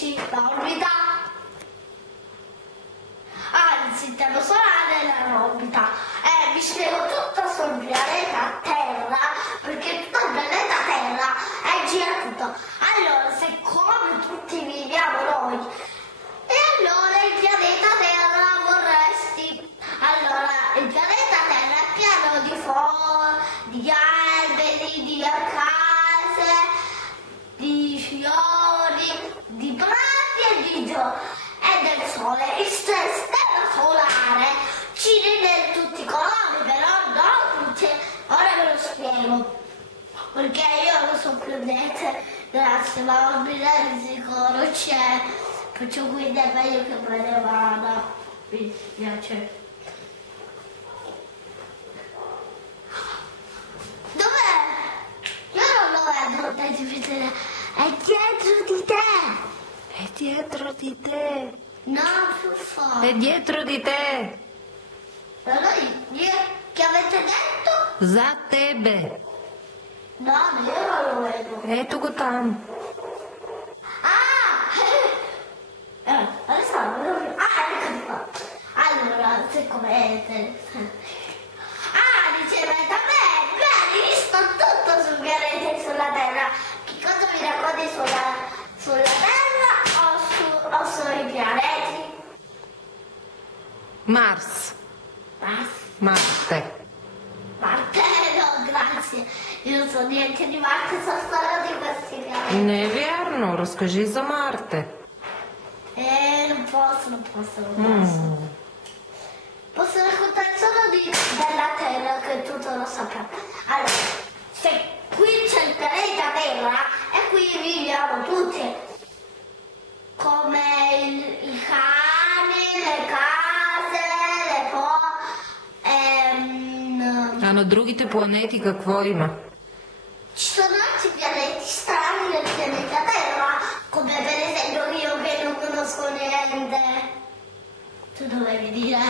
amici, l'orbita. Il sistema solare è l'orbita. Vi spiego tutto sul pianeta Terra, perché tutto il pianeta Terra gira tutto. Allora, siccome tutti viviamo noi, e allora il pianeta Terra vorresti. Allora, il pianeta Terra è pieno di alberi, di case, di fiori, di prati e di e del sole. Il sistema solare ci rende tutti i colori, però non tutti. Ora ve lo spiego, perché io non so più niente. Grazie, ma non mi dai sicuro c'è, perciò quindi è meglio che me ne vada. Mi spiace. Dov'è? Io non lo vedo, è dietro di te. È dietro di te. No, più forte. È dietro di te. Allora, che avete detto? Za tebe. No, io non lo vedo. Ето го там. Adesso non lo vedo. Ecco qua. Allora, siccome è interessante. Ricevete a me, bene, visto tutto sul pianeta e sulla Terra. Che cosa mi racconti sulla Terra o sui pianeti? Марс. Marte. Marte, no, grazie. Io non so niente di Marte, so solo di questi pianeti. Не е вярно. Разкажи за Марте. Non posso. Posso raccontare solo della Terra, che tutto lo sappiamo. Allora, se qui c'è il pianeta Terra e qui viviamo tutti, come i cani, le case, А на другите планети какво има? Ci sono altri pianeti strani nel pianeta Terra, come per esempio io che non conosco niente. Tu dovevi dire